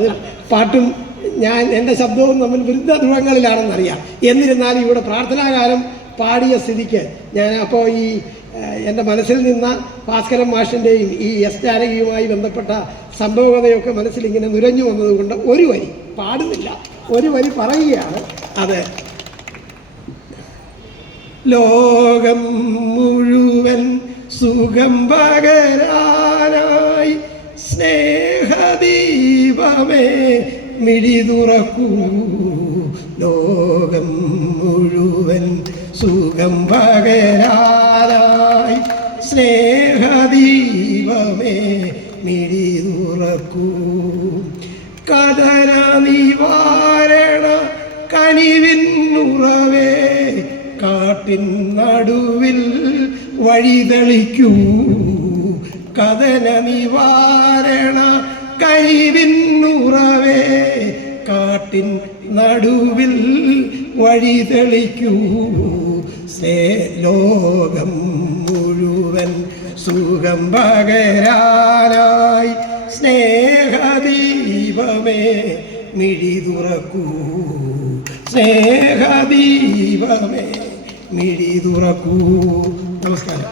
അത് പാട്ടും എൻ്റെ ശബ്ദവും തമ്മിൽ വിരുദ്ധ ധ്രുവങ്ങളിലാണെന്നറിയാം. എന്നിരുന്നാലും ഇവിടെ പ്രാർത്ഥനാകാലം പാടിയ സ്ഥിതിക്ക് ഞാൻ അപ്പോൾ ഈ എൻ്റെ മനസ്സിൽ നിന്ന ഭാസ്കരൻ മാഷിൻ്റെയും ഈ എസ് ജാനകിയുമായി ബന്ധപ്പെട്ട സംഭവകഥയൊക്കെ മനസ്സിലിങ്ങനെ നുരഞ്ഞു വന്നതുകൊണ്ട് ഒരു വരി പാടുന്നില്ല, ഒരു വരി പറയുകയാണ്. അത് ലോകം മുഴുവൻ സുഖം പകരാനായി സ്നേഹദീപമേ മിഴി തുറക്കൂ. ലോകം മുഴുവൻ സുഖം പകരാനായി സ്നേഹദീപമേ മിഴി തുറക്കൂ. കദന നിവാരണ കനിവിന്നുറവേ കാട്ടിൻ നടുവിൽ വഴിതെളിക്കൂ. കദന നിവാരണ കനിവിന്നുറവേ കാട്ടിൻ നടുവിൽ വഴിതെളിക്കൂ. ലോകം മുഴുവൻ സുഖം പകരാനായി സ്നേഹദീപമേ മിഴി തുറക്കൂ. സ്നേഹദീപമേ മിഴി തുറക്കൂ. നമസ്കാരം.